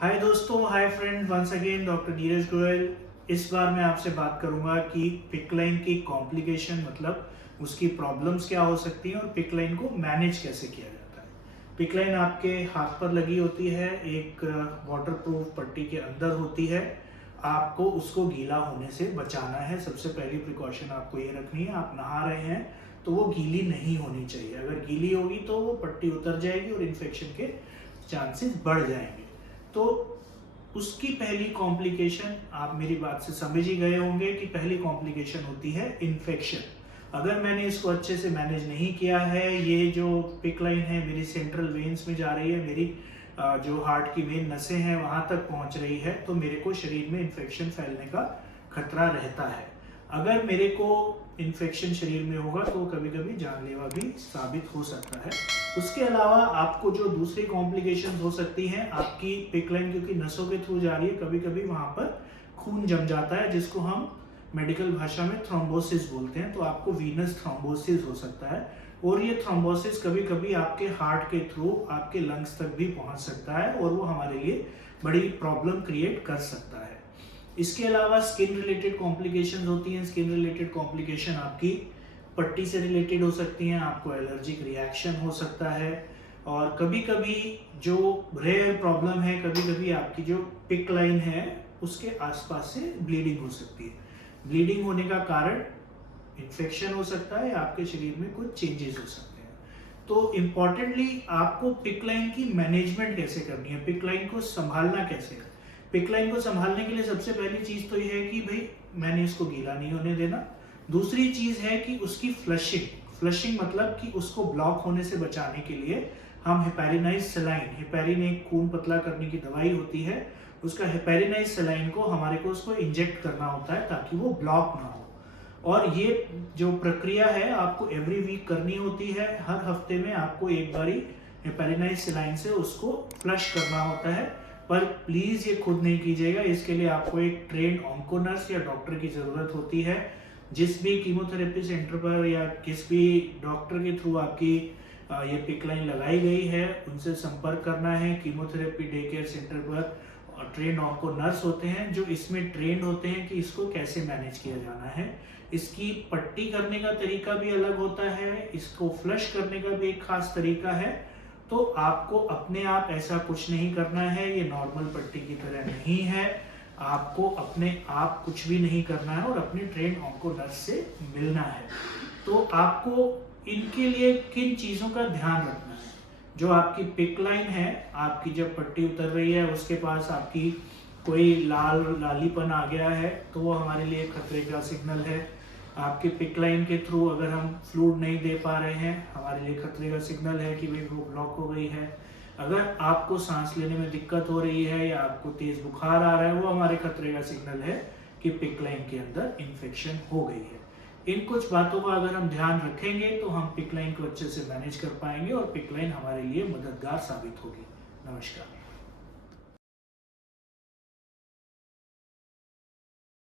हाय दोस्तों, hi friend, once again doctor Neeraj Goyal. इस बार मैं आपसे बात करूंगा कि पिक लाइन की कॉम्प्लिकेशन मतलब उसकी प्रॉब्लम्स क्या हो सकती हैं और पिक लाइन को मैनेज कैसे किया जाता है। पिक लाइन आपके हाथ पर लगी होती है, एक वाटरप्रूफ पट्टी के अंदर होती है। आपको उसको गीला होने से बचाना है। सबसे पहली प्रिकॉशन आपको ये रखनी है, आप नहा रहे हैं तो वो गीली नहीं होनी चाहिए। अगर गीली होगी तो वो पट्टी उतर जाएगी और इन्फेक्शन के चांसेस बढ़ जाएंगे। तो उसकी पहली कॉम्प्लिकेशन, आप मेरी बात से समझ ही गए होंगे कि पहली कॉम्प्लिकेशन होती है इन्फेक्शन। अगर मैंने इसको अच्छे से मैनेज नहीं किया है, ये जो पिक लाइन है मेरी सेंट्रल वेन्स में जा रही है, मेरी जो हार्ट की मेन नसें हैं वहां तक पहुंच रही है, तो मेरे को शरीर में इन्फेक्शन फैलने का खतरा रहता है। अगर मेरे को इन्फेक्शन शरीर में होगा तो कभी कभी जानलेवा भी साबित हो सकता है। उसके अलावा आपको जो दूसरी कॉम्प्लिकेशन हो सकती हैं, आपकी पिक लाइन क्योंकि नसों के थ्रू जा रही है, कभी कभी वहां पर खून जम जाता है जिसको हम मेडिकल भाषा में थ्रोम्बोसिस बोलते हैं। तो आपको वीनस थ्रोम्बोसिस हो सकता है और ये थ्रोम्बोसिस कभी कभी आपके हार्ट के थ्रू आपके लंग्स तक भी पहुंच सकता है और वो हमारे लिए बड़ी प्रॉब्लम क्रिएट कर सकता है। इसके अलावा स्किन रिलेटेड कॉम्प्लिकेशंस होती हैं। स्किन रिलेटेड कॉम्प्लिकेशन आपकी पट्टी से रिलेटेड हो सकती हैं, आपको एलर्जिक रिएक्शन हो सकता है और कभी कभी जो रेयर प्रॉब्लम है, कभी कभी आपकी जो पिक लाइन है उसके आसपास से ब्लीडिंग हो सकती है। ब्लीडिंग होने का कारण इन्फेक्शन हो सकता है, आपके शरीर में कुछ चेंजेस हो सकते हैं। तो इम्पॉर्टेंटली आपको पिक लाइन की मैनेजमेंट कैसे करनी है, पिक लाइन को संभालना कैसे है। पिक लाइन को संभालने के लिए सबसे पहली चीज तो यह है कि भाई मैंने इसको गीला नहीं होने देना। दूसरी चीज है कि उसकी फ्लशिंग। फ्लशिंग मतलब कि उसको ब्लॉक होने से बचाने के लिए हम हेपेरिनाइज सलाइन, हेपेरिन एक खून पतला करने की दवाई होती है, उसका हेपेरिनाइज सलाइन को हमारे को उसको इंजेक्ट करना होता है ताकि वो ब्लॉक ना हो। और ये जो प्रक्रिया है आपको एवरी वीक करनी होती है। हर हफ्ते में आपको एक बारी हेपेरिनाइज सलाइन से उसको फ्लश करना होता है। पर प्लीज ये खुद नहीं कीजिएगा, इसके लिए आपको एक ट्रेन्ड ऑन्को नर्स या डॉक्टर की जरूरत होती है। जिस भी कीमोथेरेपी सेंटर पर या किस भी डॉक्टर के थ्रू आपकी ये पिक लाइन लगाई गई है उनसे संपर्क करना है। कीमोथेरेपी डे केयर सेंटर पर ट्रेन्ड ऑन्को नर्स होते हैं जो इसमें ट्रेंड होते हैं कि इसको कैसे मैनेज किया जाना है। इसकी पट्टी करने का तरीका भी अलग होता है, इसको फ्लश करने का भी एक खास तरीका है। तो आपको अपने आप ऐसा कुछ नहीं करना है, ये नॉर्मल पट्टी की तरह नहीं है। आपको अपने आप कुछ भी नहीं करना है और अपने ट्रेन ऑन्को नर्स से मिलना है। तो आपको इनके लिए किन चीज़ों का ध्यान रखना है। जो आपकी पिक लाइन है, आपकी जब पट्टी उतर रही है उसके पास आपकी कोई लालीपन आ गया है तो वो हमारे लिए खतरे का सिग्नल है। आपके पिक लाइन के थ्रू अगर हम फ्लूइड नहीं दे पा रहे हैं, हमारे लिए खतरे का सिग्नल है कि भाई वो ब्लॉक हो गई है। अगर आपको सांस लेने में दिक्कत हो रही है या आपको तेज बुखार आ रहा है, वो हमारे खतरे का सिग्नल है कि पिक लाइन के अंदर इन्फेक्शन हो गई है। इन कुछ बातों का अगर हम ध्यान रखेंगे तो हम पिक लाइन को अच्छे से मैनेज कर पाएंगे और पिक लाइन हमारे लिए मददगार साबित होगी। नमस्कार।